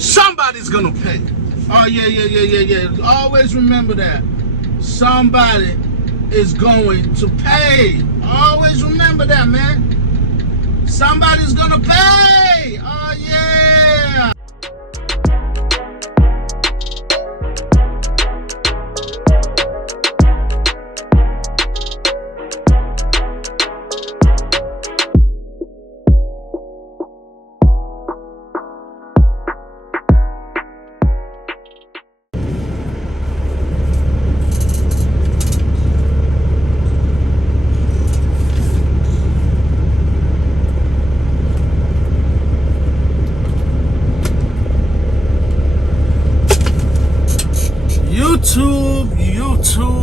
Somebody's gonna pay. Oh, yeah. Always remember that. Somebody is going to pay. Always remember that, man. Somebody's gonna pay. Oh, yeah.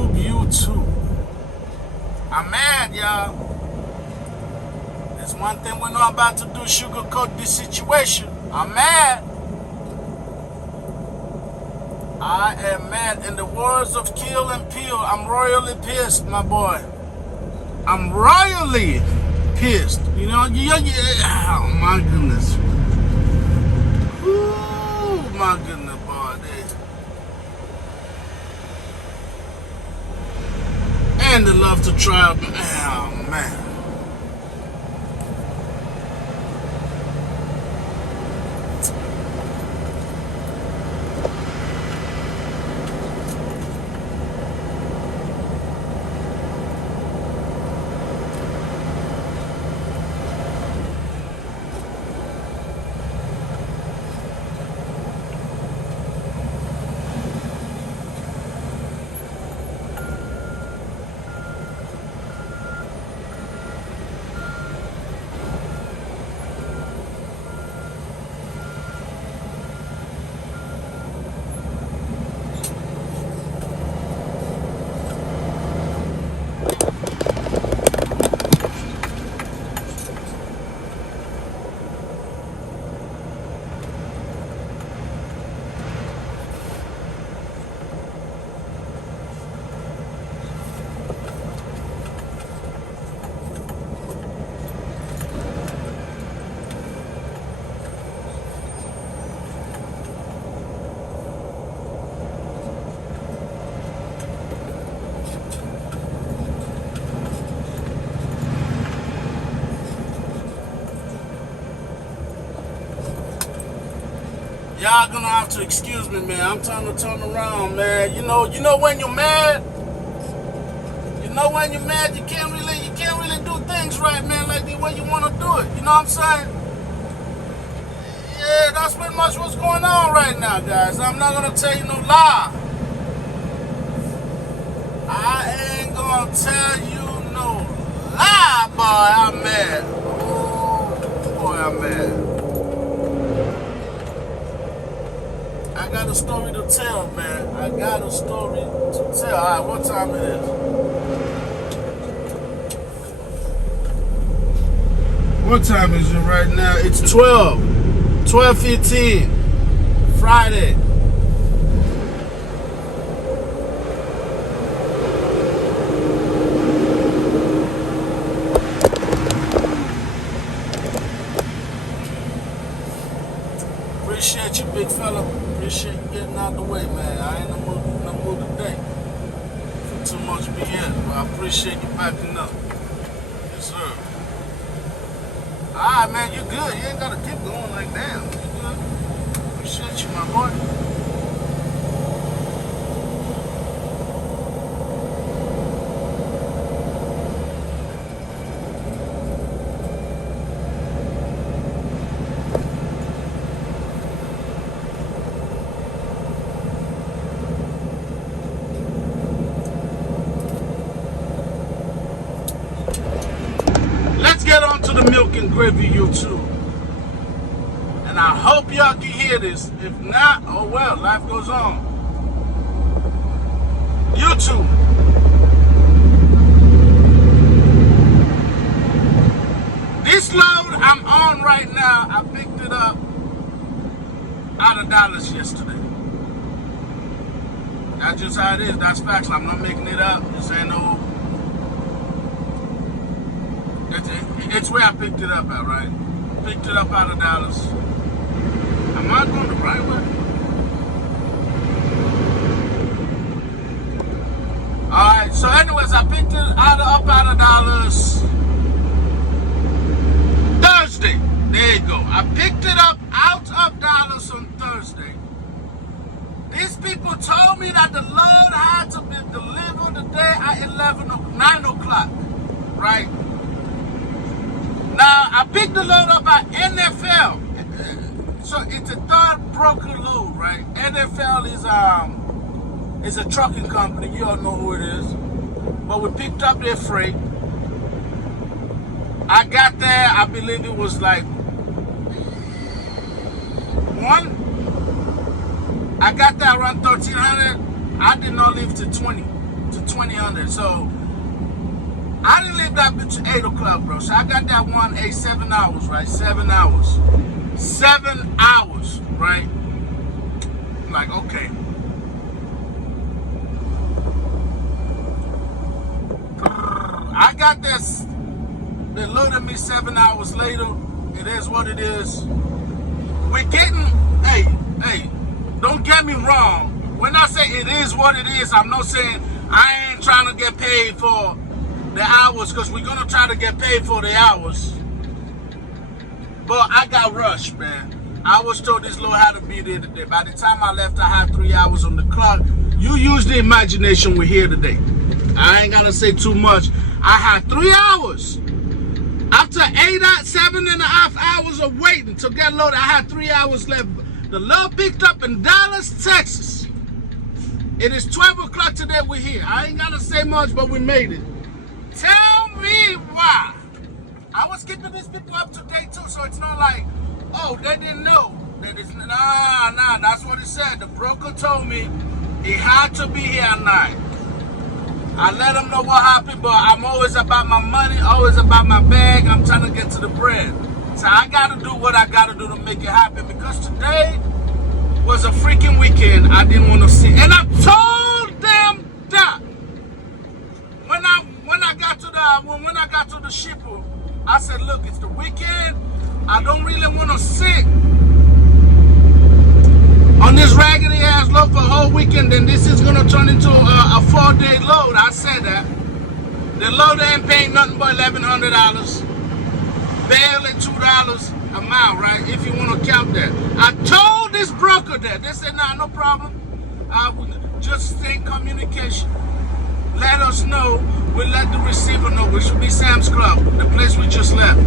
YouTube. I'm mad, y'all. There's one thing we're not about to do, sugarcoat this situation. I'm mad. I am mad. In the words of Kill and Peel, I'm royally pissed, my boy. I'm royally pissed. You know, yeah. Oh, my goodness. Ooh, my goodness, boy. And the love to try. Oh, man. Y'all gonna have to excuse me, man. I'm trying to turn around, man. You know when you're mad. You know when you're mad, you can't really do things right, man, like the way you want to do it. You know what I'm saying? Yeah, that's pretty much what's going on right now, guys. I'm not gonna tell you no lie. I ain't gonna tell you no lie, boy. I'm mad. Ooh, boy, I'm mad. I got a story to tell, man. I got a story to tell. All right, what time it is? What time is it right now? It's 12:15, Friday. Appreciate you, big fella. Appreciate you getting out the way, man. I ain't no mood today for too much BS, but I appreciate you backing up. Yes, sir. Alright, man, you good. You ain't gotta keep going like that. You good? Appreciate you, my boy. Get on to the milk and gravy, YouTube. And I hope y'all can hear this. If not, oh well, life goes on. YouTube. This load I'm on right now, I picked it up out of Dallas yesterday. That's just how it is. That's facts. I'm not making it up. This ain't no... It's where I picked it up at, right? Picked it up out of Dallas. I'm Am I going the right way? Alright, so anyways, I picked it up out of dollars Thursday. There you go. I picked it up out of dollars on Thursday. These people told me that the load had to be delivered today at 9 o'clock. Right? Now, I picked the load up at NFL. So it's a third broker load, right? NFL is a trucking company. You all know who it is. But we picked up their freight. I got there, I believe it was like 1. I got there around 1300. I did not leave to 2000. So I didn't leave that bitch at 8 o'clock, bro. So I got that 7 hours, right? 7 hours. 7 hours, right? I'm like, okay. I got this. They loaded me 7 hours later. It is what it is. We're getting, hey, don't get me wrong. When I say it is what it is, I'm not saying I ain't trying to get paid for the hours, because we're going to try to get paid for the hours. But I got rushed, man. I was told this load had to be there today. By the time I left, I had 3 hours on the clock. You use the imagination, we're here today. I ain't got to say too much. I had 3 hours. After 7.5 hours of waiting to get loaded, I had 3 hours left. The load picked up in Dallas, Texas. It is 12 o'clock today, we're here. I ain't got to say much, but we made it. Tell me why. I was keeping these people up to date too, so it's not like, oh, they didn't know. Nah, that's what it said. The broker told me he had to be here at 9. I let him know what happened, but I'm always about my money, always about my bag. I'm trying to get to the bread. So I got to do what I got to do to make it happen, because today was a freaking weekend I didn't want to see. And I told them that when I got to the shipper, I said, look, it's the weekend. I don't really want to sit on this raggedy ass load for a whole weekend. Then this is gonna turn into a 4-day load. I said that. The load ain't paying nothing but $1,100, barely $2 a mile, right? If you want to count that. I told this broker that. They said, nah, no problem. Just stay in communication. Let us know. We'll let the receiver know. We should be Sam's Club, the place we just left.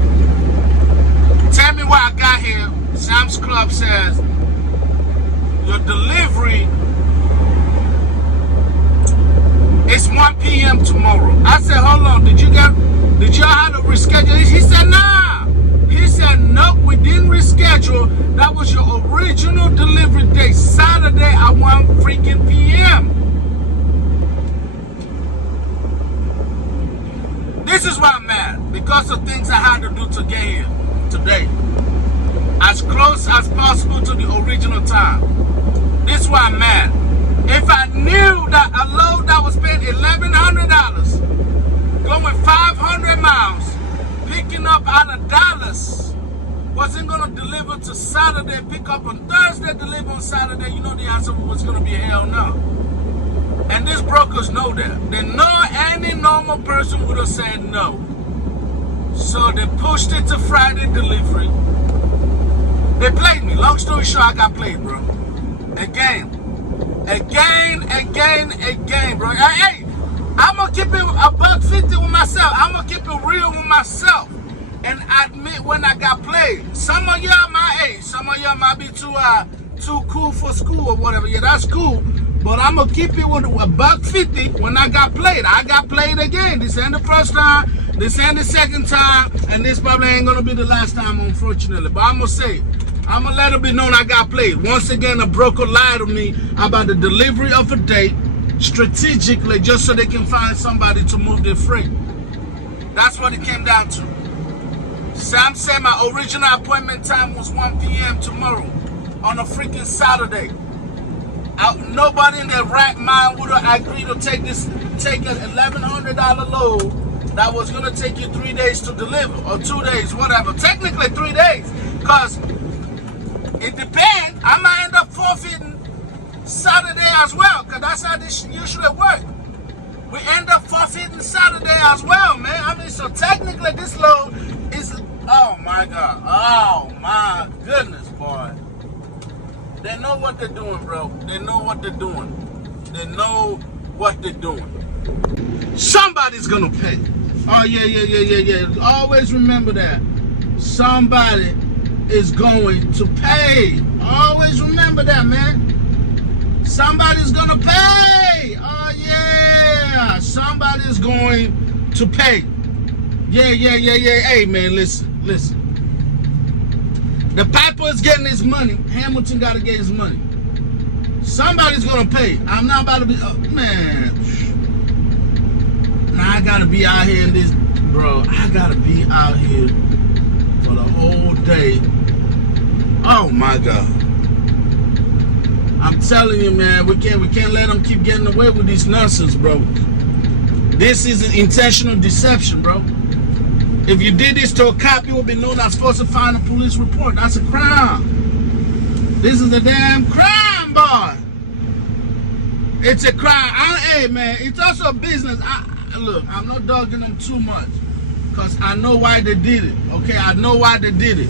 Tell me why I got here. Sam's Club says your delivery is 1 p.m. tomorrow. I said, hold on, did y'all have to reschedule? He said, nah. He said, nope, we didn't reschedule. That was your original delivery date, Saturday at 1 freaking p.m. This is why I'm mad, because of things I had to do to get here today. As close as possible to the original time. This is why I'm mad. If I knew that a load that was paying $1,100, going 500 miles, picking up out of Dallas, wasn't going to deliver to Saturday, pick up on Thursday, deliver on Saturday, you know the answer was going to be hell no. And these brokers know that. They know any normal person would have said no. So they pushed it to Friday delivery. They played me. Long story short, I got played, bro. Again, bro. Hey, I'm going to keep it $150 with myself. I'm going to keep it real with myself and admit when I got played. Some of y'all my age. Some of y'all might be too cool for school or whatever. Yeah, that's cool. But I'm going to keep it with $150 when I got played. I got played again. This ain't the first time. This ain't the second time. And this probably ain't going to be the last time, unfortunately. But I'm going to say, I'm going to let it be known I got played. Once again, a broker lied to me about the delivery of a date strategically just so they can find somebody to move their freight. That's what it came down to. Sam said my original appointment time was 1 p.m. tomorrow on a freaking Saturday. Nobody in their right mind would have agreed to take an $1,100 load that was going to take you 3 days to deliver, or 2 days, whatever. Technically 3 days, because it depends I might end up forfeiting Saturday as well, because that's how this usually works. We end up forfeiting Saturday as well, man. I mean, so technically this load is, oh my God. Oh my goodness, boy. They know what they're doing, bro. They know what they're doing. They know what they're doing. Somebody's gonna pay. Oh, yeah. Always remember that. Somebody is going to pay. Always remember that, man. Somebody's gonna pay. Oh, yeah. Somebody's going to pay. Yeah. Hey, man, listen. The Piper is getting his money. Hamilton got to get his money. Somebody's going to pay. I'm not about to be, man. Now I got to be out here in this, bro. I got to be out here for the whole day. Oh, my God. I'm telling you, man, we can't let them keep getting away with this nonsense, bro. This is an intentional deception, bro. If you did this to a cop, you would be known as falsifying a police report. That's a crime. This is a damn crime, boy. It's a crime. Hey, man, it's also a business. Look, I'm not dogging them too much, because I know why they did it, okay? I know why they did it.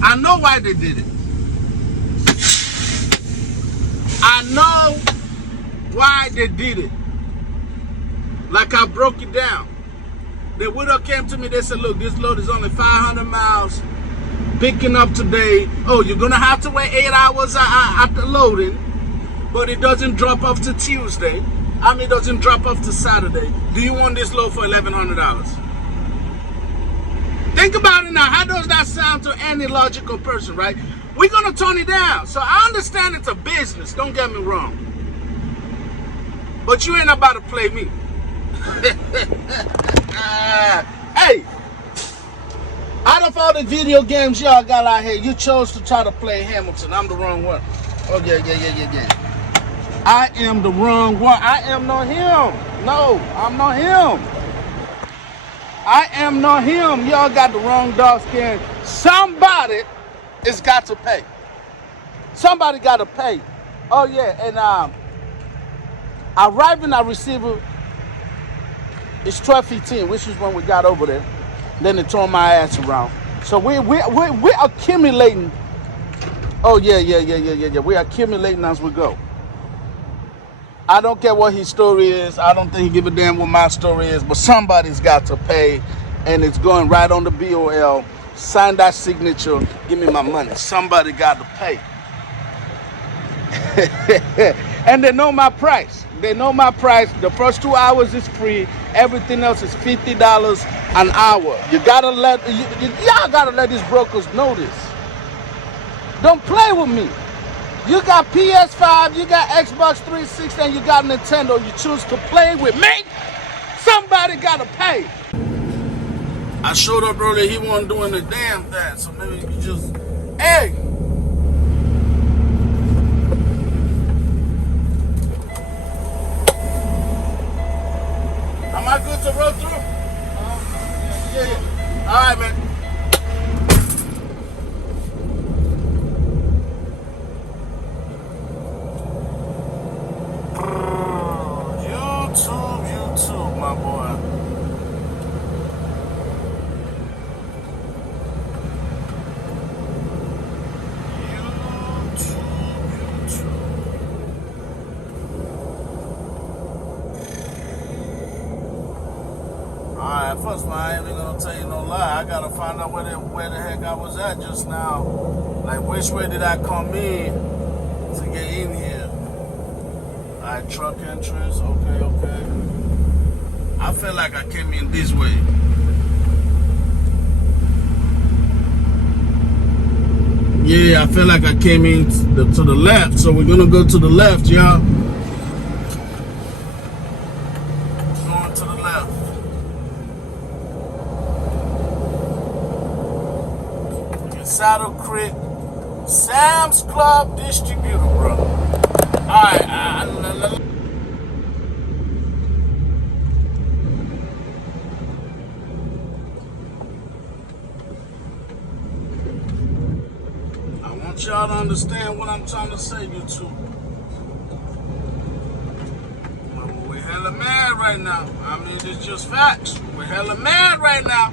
I know why they did it. I know why they did it. Like I broke it down. The widow came to me, they said, look, this load is only 500 miles, picking up today. Oh, you're going to have to wait 8 hours after loading, but it doesn't drop off to Tuesday. I mean, it doesn't drop off to Saturday. Do you want this load for $1,100? Think about it now. How does that sound to any logical person, right? We're going to tone it down. So I understand it's a business. Don't get me wrong. But you ain't about to play me. Hey, out of all the video games y'all got out here, you chose to try to play Hamilton. I'm the wrong one. Oh, yeah. I am the wrong one. I am not him. No, I'm not him. I am not him. Y'all got the wrong dog skin. Somebody has got to pay. Somebody got to pay. Oh, yeah, and arriving at receiver, it's 12:15, which is when we got over there. Then they turned my ass around. So we're accumulating. Oh, yeah. We're accumulating as we go. I don't care what his story is. I don't think he give a damn what my story is. But somebody's got to pay, and it's going right on the BOL. Sign that signature. Give me my money. Somebody got to pay. And they know my price. They know my price. The first 2 hours is free. Everything else is $50 an hour. Y'all gotta let these brokers know this. Don't play with me. You got PS5, you got Xbox 360, and you got Nintendo. You choose to play with me. Somebody gotta pay. I showed up earlier. He wasn't doing the damn thing. So maybe you just, hey. Am I good to roll through? Yeah. All right, man. YouTube, my boy. YouTube. Alright, first of all, I ain't even gonna tell you no lie. I gotta find out where the heck I was at just now. Like, which way did I come in to get in here? Alright, truck entrance, okay. I feel like I came in this way. Yeah, I feel like I came in to the left. So we're gonna go to the left, y'all. Going to the left. Saddle Creek Sam's Club Distributor, bro. Alright, y'all to understand what I'm trying to say, you two. We're hella mad right now. I mean, it's just facts. We're hella mad right now.